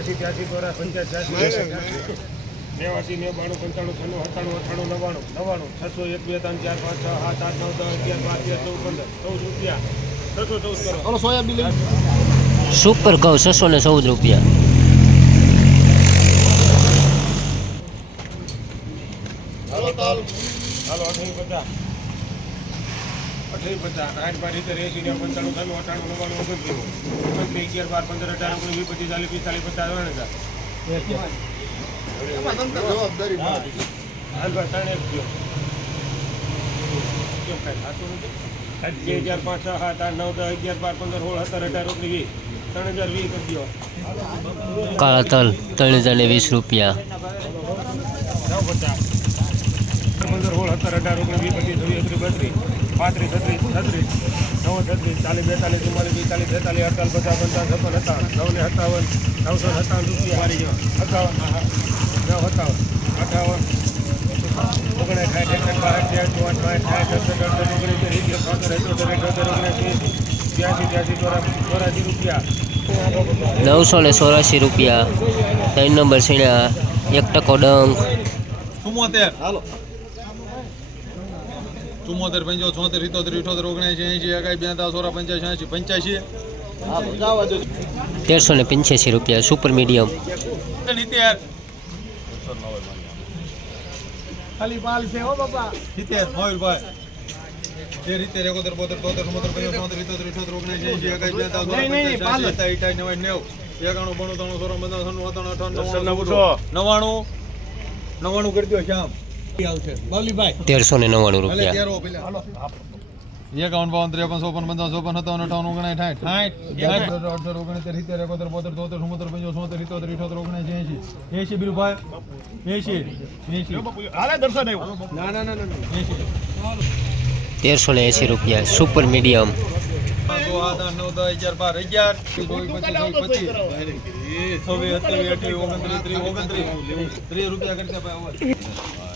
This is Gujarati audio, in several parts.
ત્યાસી ત્યાસી દ્વારા પંચાયત ત્યાસી નેવાસી ને બાણું પંચાણું છન્નું સત્તાણું અઠાણું નવ્વાણું નવ્વાણું છસો એક બે ત્રણ ચાર પાંચ છ સાત આઠ નવ દસ અગિયાર બાર તેર ચૌદ પંદર ચૌદ રૂપિયા. છસો ચૌદ કરો. હાલો સોયાબીન સુપર ઘઉં છસો ને ચૌદ રૂપિયા. હાલો તાલ. હાલો અઠાવી પચાસ. અઠાવી પચાસ આઠ બાર સિત્તેર એસી ને પંચાણું છન્નું અઠાણું નવ્વાણું ઓગણત્રીસ. ઓગણત્રીસ અગિયાર બાર પંદર અઢાર ઓગણીસ વીસ પચીસ ચાલીસ પિસ્તાલીસ પચાસ ત્રણ હજાર. હાલ ભાઈ ત્રણ એક થયો. કેમ કાંઈ થતું નથી? બે હજાર પાંચ છ સાત આઠ નવ દસ અગિયાર બાર પંદર સોળ સત્તર અઢાર ઓગણીસ વીસ. ત્રણ હજાર વીસ કરી દો. કાળા તલ ત્રણ હજાર ને વીસ રૂપિયા. પચાસ. પંદર સોળ સત્તર અઢાર ઓગણીસ વીસ પચીસ છવ્વીસ બત્રીસ. પાંત્રીસ છત્રીસ છત્રીસ નવ છત્રીસ ચાલીસ બેતાલીસ ચુમ્માલીસ બેતાલીસ તેતાલીસ અડતાલીસ પચાસ પંચાવન છપ્પન સત્તાવન નવ ને સત્તાવન નવસો સત્તાવન રૂપિયા. સત્તાવન. નવ સત્તાવન. અઠાવન. ઓગણીસ સાઠ એકસઠ બાસઠ ત્યાંસી પાંચ સાઠ સત્તર અડસઠ ઓગણીસ સિત્તેર અઠ્યોતેર અઠ્યોતેર ઓગણીસ ત્યાંસી ત્યાંસી ચોરાસી રૂપિયા. નવસો ને ચોરાશી રૂપિયા. ત્રણ નંબર સીણ્યા એક ટકો ડંક ચુમ્મોતેર. હાલો. ચુમ્મોતેર પંચો છોતેર સિત્તોતેર ઇઠોતેર ઓગણસી એસી એકાઈ બેતા સોળા પંચ્યાસી પંચ્યાસી તેરસો ને પંચ્યાસી રૂપિયા સુપર મીડિયમ ખાલી પાલ છે હો બાપા. સિત્તેર મોહિલભાઈ તેર સિત્તેર એકોતેર બોતેર તોતેર ચુમ્મોતેર પંચો છોતેર સિત્તોતેર ઇઠોતેર ઓગણએંશી એંશી એકાઈ બેતા સોળા નહીં, નહીં, પંચ્યાસી પાલ. નવાઈ નેવું. એકાણું બાણું ત્રાણું સોળ પંદર અઠાણું નવ્વાણું નવ્વાણું નવ્વાણું. કરી દો શ્યામ. તેરસો ને નવ્વાણું રૂપિયા. એકાવન બાવન ત્રેપન ચોપન પંચાવન ચોપન સત્તાવન અઠાવન ઓગણીસ સાઠ સાઠ અઢાર ઓગણીસ સિત્તેર એકોતેર બોતેર તોતેર ચુમ્મોતેર પંચો છોતેર સિત્તોતેર ઇઠોતેર ઓગણીસ એસી એંશી બિરુભાઈ. એંશી એંશી. હાલે દર્શન આવ્યું ના ના ના ના તેરસો ને એંસી રૂપિયા. Super medium. રૂપિયા કરતા ભાઈ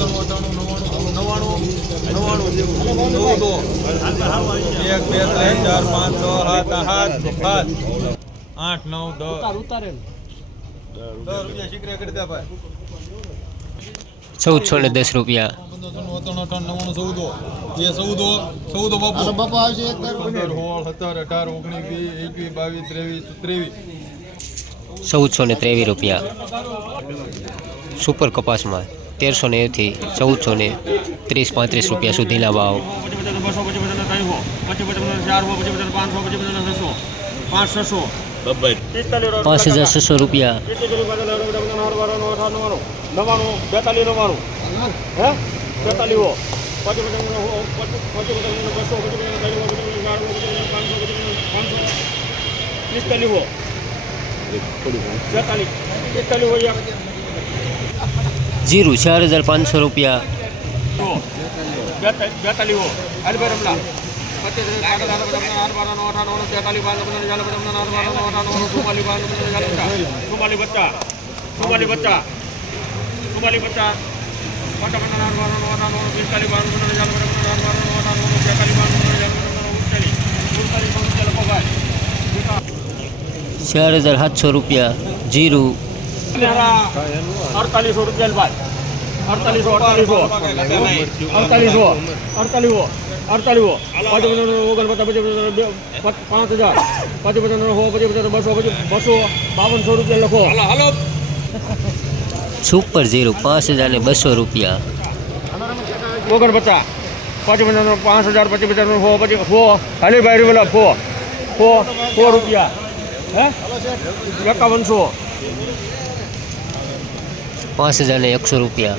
પંચાણું અઠાણું નવ્વાણું નવ્વાણું નવ્વાણું ચૌદ એક બે ત્રણ ચાર પાંચ છ સાત આઠ સાત આઠ નવ દસ ઉતારે દસ રૂપિયા. શીકરે કરી દે ભાઈ ચૌદસો ને દસ રૂપિયા ચૌદસો ને ત્રેવીસ રૂપિયા. સુપર કપાસમાં. તેરસો ને એથી ચૌદસો ને ત્રીસ પાંત્રીસ રૂપિયા સુધીના ભાવ. પાંચ હજાર છસો રૂપિયા. પિસ્તાલીસ પિસ્તાલીસ જીરું ચાર હજાર પાંચસો રૂપિયા હો બેતાલીસ બેતાલીસ હો અલભાઈ રમલા પચીસ આઠ બાર અઠાણું અઠાણું તેતાલીસ બાર પંદર ચાલીસ પચાસ આઠ બાર અઠાણું ચુમ્માલીસ બાર ચાલીસ ચુમ્માલીસ પચાસ ચુમ્માલીસ પચાસ ચુમ્માલીસ પચાસ પચાસ પંદર આઠ બાર અઠાણું પિસ્તાલીસ બાર પંદર ચાલીસ પચાસ આઠ બાર અઠાણું તેતાલીસ બાર પંદર ચાલીસ ઉડતાલીસ ઉડતાલીસ પંદર લોકો ભાઈ ચાર હજાર સાતસો રૂપિયા જીરું અડતાલીસો રૂપિયા ભાઈ અડતાલીસો અડતાલીસો અડતાલીસો અડતાલીસો અડતાલીસો પાંચ પચાસ ઓગણ પચાસ પચીસ પચાસ પાંચ હજાર પચીસ પચાસ હો પચીસ પચાસ બસો પચીસ બસો બાવનસો રૂપિયા લખો સુપર જીરું પાંચ હજાર ને બસો રૂપિયા ઓગણ પચાસ પચીસ પચાસ પાંચ હજાર પચીસ પચાસ હો પચીસ હો હલીભાઈ રૂપિયા ફો ફો સો રૂપિયા હે એકાવનસો પાંચ હજાર ને એકસો રૂપિયા.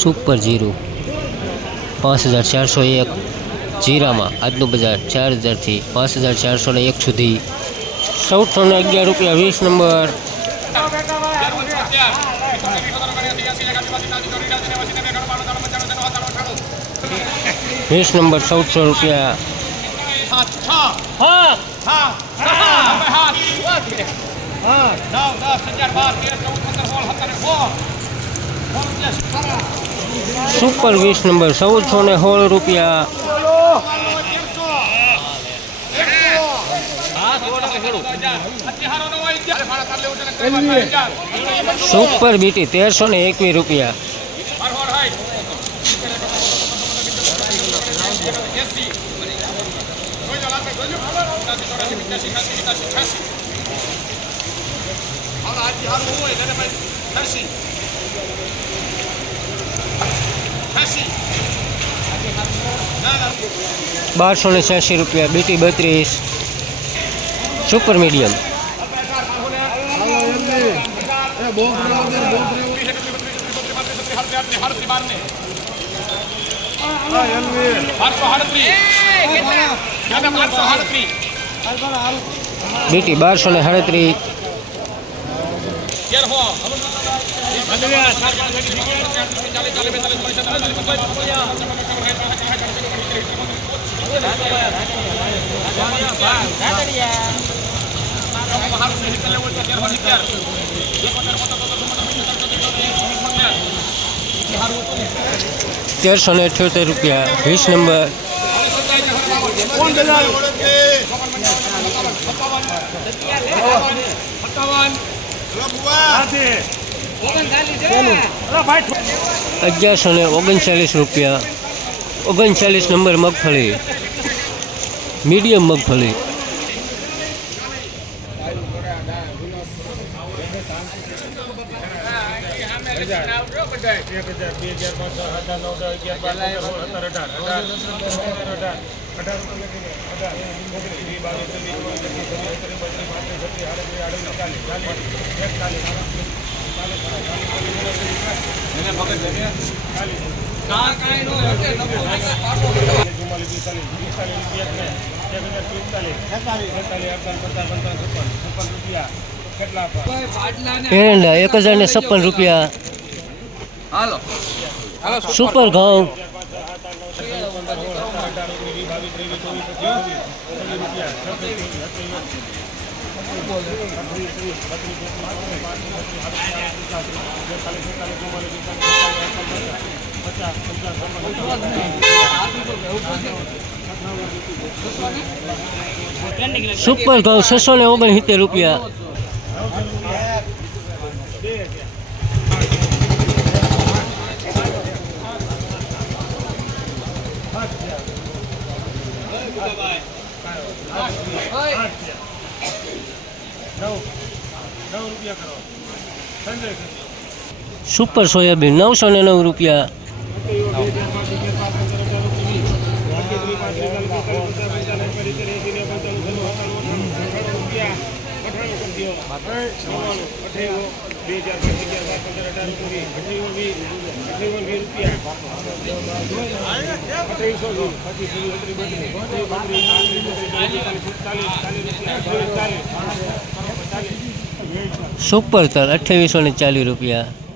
Super zero. પાંચ હજાર ચારસો એક. જીરામાં આજનું બજાર ચાર હજારથી પાંચ હજાર ચારસો ને એક સુધી ચૌદસો ને અગિયાર રૂપિયા વીસ નંબર વીસ નંબર ચૌદસો રૂપિયા સુપર વીસ નંબર ચૌદસો ને સોળ રૂપિયા સુપર બીટી તેરસો ને એકવીસ રૂપિયા બારસો ને છ્યાસી રૂપિયા બીટી બત્રીસ સુપર મીડિયમ બીટી બારસો ને સાડત્રીસ તેરસો ને અઠ્યોતેર રૂપિયા. વીસ નંબર. અગિયારસો ને ઓગણચાલીસ રૂપિયા ઓગણચાલીસ નંબર મગફળી મીડિયમ મગફળી એક હજાર બે હજાર પાંચ છ સાત આઠ નવ દસ અગિયાર બાર પંદર સોળ સત્તર અઢાર એરંડા એક હજાર ને છપ્પન રૂપિયા. સુપર ઘઉં. સુપર ઘઉં છસો ને ઓગણસિત્તેર રૂપિયા. નવ નવ રૂપિયા કરો સંજય સુપર સોયાબીન નવસો ને નવ રૂપિયા બે હજાર પચીસ અગિયાર બાર પંદર અઢાર ઓગણીસ અઠ્યાવીસ વીસ અઠ્યાવીસ વીસ રૂપિયા સુપર તલ અઠ્યાવીસો ને ચાલીસ રૂપિયા.